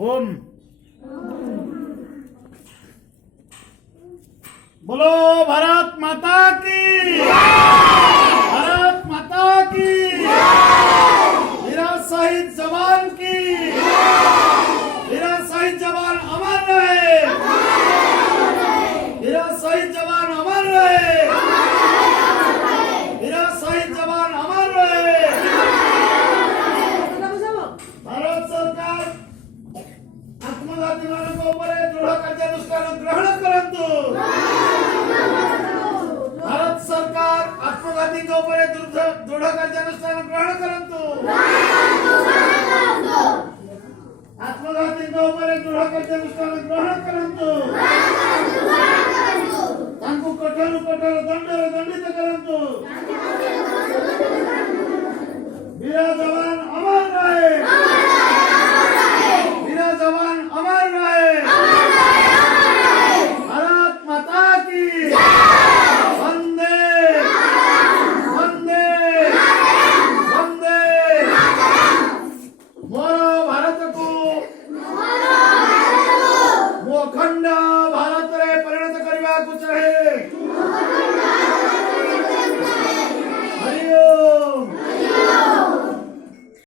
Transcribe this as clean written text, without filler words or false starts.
ओम। बोलो भारत माता की, भारत माता की, मेरा शहीद जवान की, मेरा शहीद जवान अमर रहे, मेरा शहीद जवान अमर रहे, मेरा शहीद जवान अमर रहे। भारत सरकार आत्मघाती ମାନଙ୍କ ଉପରେ ଦୃଢ କାର୍ଯ୍ୟାନୁଷ୍ଠାନ ଗ୍ରହଣ କରନ୍ତୁ। भारत सरकार आत्मघातीଙ୍କ ଉପରେ ଦୃଢ କାର୍ଯ୍ୟାନୁଷ୍ଠାନ ଗ୍ରହଣ କରନ୍ତୁ। आत्मघातीଙ୍କ ଉପରେ ଦୃଢ କାର୍ଯ୍ୟାନୁଷ୍ଠାନ ଗ୍ରହଣ କରନ୍ତୁ। ତାଙ୍କୁ କଠୋର କଠୋର ଦଣ୍ଡରେ ଦଣ୍ଡିତ କରନ୍ତୁ। ବୀର ଯବାନ ଅମର